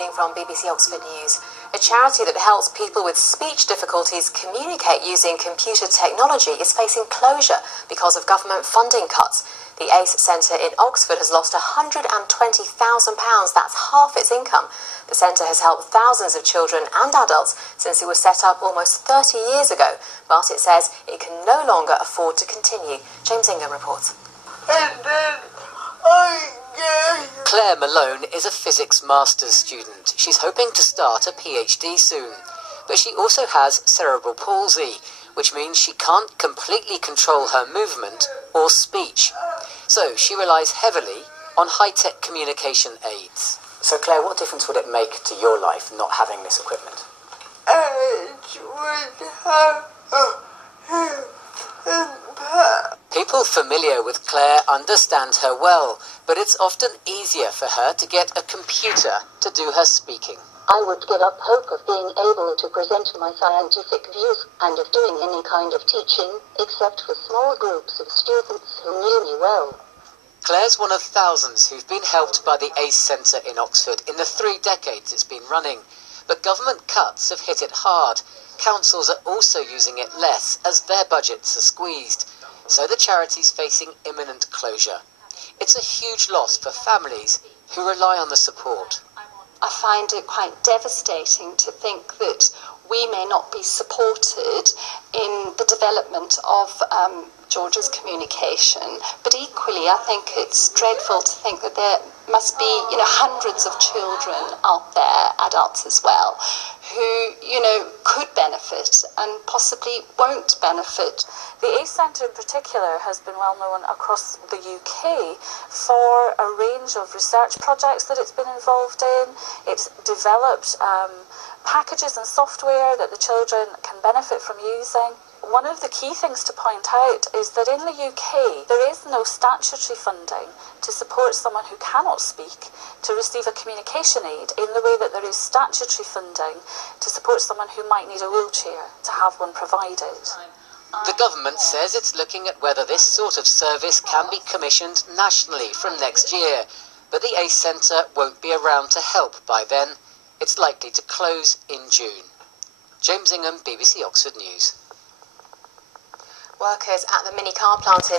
afternoon from BBC Oxford News. A charity that helps people with speech difficulties communicate using computer technology is facing closure because of government funding cuts. The ACE Centre in Oxford has lost £120,000. That's half its income. The centre has helped thousands of children and adults since it was set up almost 30 years ago, but it says it can no longer afford to continue. James Ingham reports. Claire Malone is a physics master's student. She's hoping to start a PhD soon. But she also has cerebral palsy, which means she can't completely control her movement or speech. So she relies heavily on high-tech communication aids. So Claire, what difference would it make to your life not having this equipment? People familiar with Claire understand her well, but it's often easier for her to get a computer to do her speaking. I would give up hope of being able to present my scientific views and of doing any kind of teaching, except for small groups of students who knew me well. Claire's one of thousands who've been helped by the ACE Centre in Oxford in the 3 decades it's been running. But government cuts have hit it hard. Councils are also using it less as their budgets are squeezed. So the charity's facing imminent closure. It's a huge loss for families who rely on the support. I find it quite devastating to think that we may not be supported in the development of George's communication, but equally I think it's dreadful to think that there must be, hundreds of children out there, adults as well, who, could benefit and possibly won't benefit. The ACE Centre in particular has been well known across the UK for a range of research projects that it's been involved in. It's developed packages and software that the children can benefit from using. One of the key things to point out is that in the UK there is no statutory funding to support someone who cannot speak to receive a communication aid in the way that there is statutory funding to support someone who might need a wheelchair to have one provided. The government says it's looking at whether this sort of service can be commissioned nationally from next year, but the ACE Centre won't be around to help by then. It's likely to close in June. James Ingham, BBC Oxford News. Workers at the mini car plant in